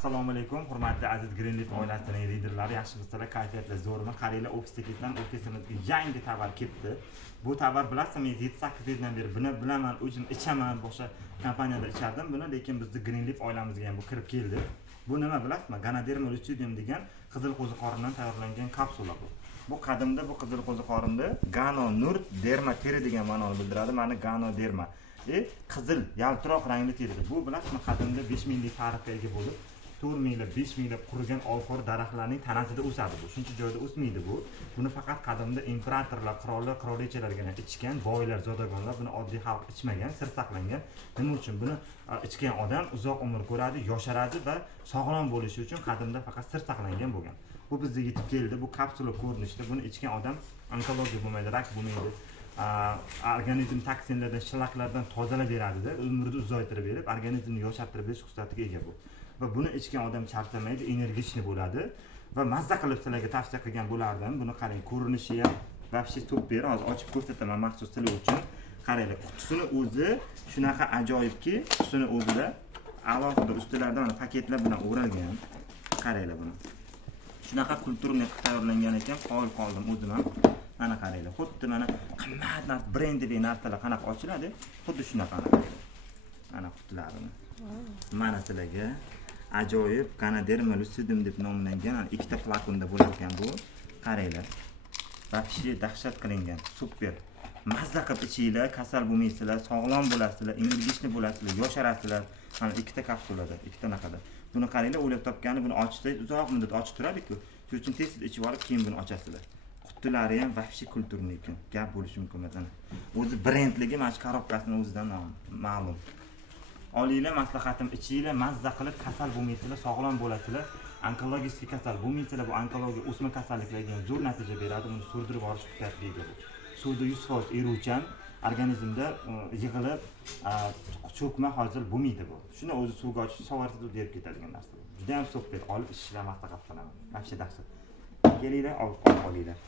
Assalomu alaykum, hurmatli aziz Greenleaf oilasining liderlari, yaxshimisizlar, kayfiyatlar zo'rmi? Qaranglar, ofisimizdan ofisimizga yangi tovar ketdi. Bu tovar bilasizmi, 7-8 yildan beri buni bilaman, o'zim ichaman, boshqa kompaniyada ichardim buni, lekin bizni Greenleaf oilamizga ham bu kirib keldi. Bu nima bilasizmi? Ganaderma Lucidium degan qizil qo'ziqorindan tayyorlangan kapsula bu. Bu qadimda bu qizil qo'ziqorinda Gano Nur Derma teri degan ma'noni bildiradi. Mana Gano Derma. Qizil, yaltiroq rangli teridir. Bu bilasizmi, qadimda 5000 yillik tarixga ega bo'lib, 4000 yil, 5000 yil qurigan olxo'r daraxtlarning tanasida o'sadi bu. Shuncha joyda o'smaydi bu. Buni faqat qadimda imperatorlar, qirollar, qirolichalargina ichgan, boylar, zodagonlar buni oddiy xalq ichmagan, sir saqlangan. Nima uchun? Buni ichgan odam uzoq umr ko'radi, yosharadi va sog'lom bo'lishi uchun qadimda faqat sir saqlangan bo'lgan. Bu bizga yetib keldi. Bu kapsula ko'rinishida. Buni ichgan odam onkologiya bo'lmaydi, rak bo'lmaydi. Organizm toksinlardan, shlaklardan tozalab beradi-da, umrini uzaytirib berib, organizmni yoshartirib berish xususiyatiga ega bu. Va buni ichgan odam charchamaydi, energichni bo'ladi va mazza qilib sizlarga tavsiya qilgan bo'lardim. Buni qarang, ko'rinishi ham вообще super. Hozir ochib ko'rsataman maxsus sizlar uchun. Qaranglar, qutisini o'zi shunaqa ajoyibki, qutisini o'zida alohida ustilardan mana paketlar bilan o'ralgan. Qaranglar buni. Shunaqa kulturniy tayyorlangan ekan, qoyil qoldim o'zim ham. Mana qaranglar, xuddi mana qimmat narsa, brendli narsalar qanaqa ochiladi, xuddi shunaqa. Mana qutilarini. Mana sizlarga ajoyib Ganaderma Lucidium deb nomlangan ikkita flakonda bo'lar ekan bu. Qaranglar. Вообще dahshat qilingan, super. Mazza qilib ichinglar, kasal bo'lmaysizlar, sog'lom bo'lasizlar, energichni bo'lasizlar, yosharasizlar. Mana ikkita kapsulada, ikkita naqada. Buni qaranglar, o'ylab topgani, buni ochsangiz uzoq muddat ochib turadi-ku. Shuning uchun tez ichib olib, keyin buni ochasizlar. Qutilari ham вообще kulturniy ekan. Gap bo'lishi mumkin emas. O'zi brendligi mana shu korobkasining o'zidan ma'lum. Olinglar, maslahatim, ichinglar, mazza qilib kasal bo'lmaysizlar, sog'lom bo'lasizlar. Onkologik kasal bo'lmaysizlar, bu onkologiya o'sma kasalliklarga ham zo'r natija beradi. Buni surdirib olish xususiyatiga ega bu. Suvda 100% eruvchan, organizmda yig'ilib, cho'kma hosil bo'lmaydi bu. Shuni o'zi suvga ochib sovartib berib ketadigan narsa. Juda ham super. Olib ichishlar maslahat qilaman. Вообще dahshat. Kelinglar, olib olinglar.